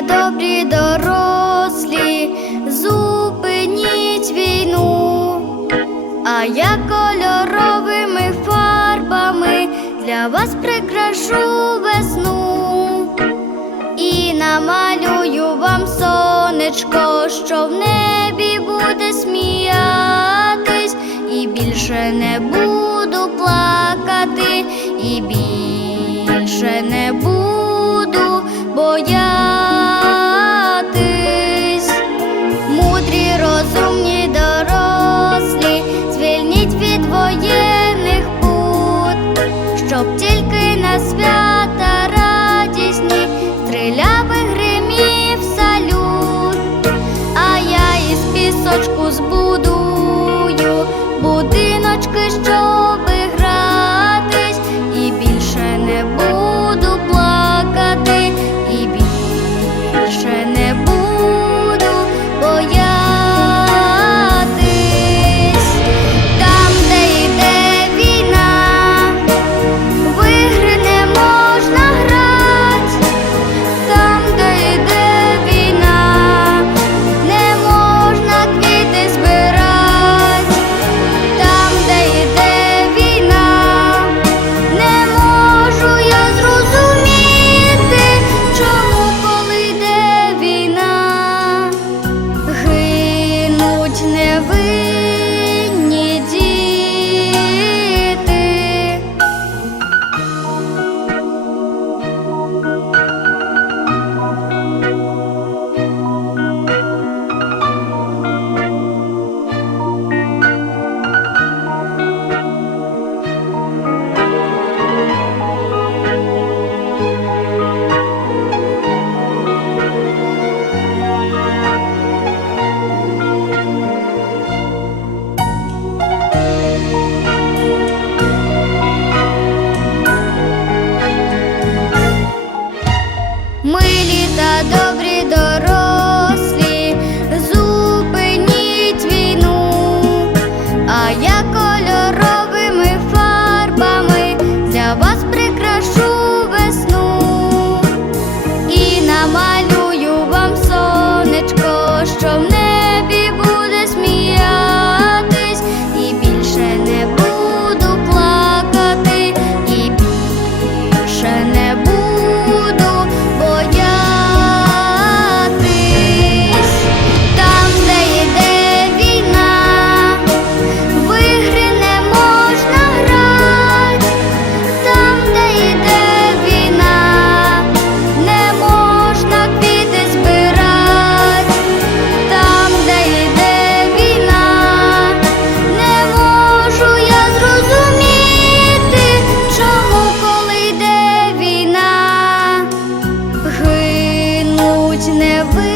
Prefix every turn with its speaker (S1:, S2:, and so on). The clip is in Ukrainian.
S1: Мудрі дорослі, зупиніть війну, а я кольоровими фарбами для вас прикрашу весну. І намалюю вам сонечко, що в небі буде сміятись, і більше не буду плакати, і більше не буду. Мудрі, щоб тільки на свята радісні стрілявих гримів салют, а я із пісочку збудую будиночки, щоб милі та добрі дорослі, зупиніть війну, а як You never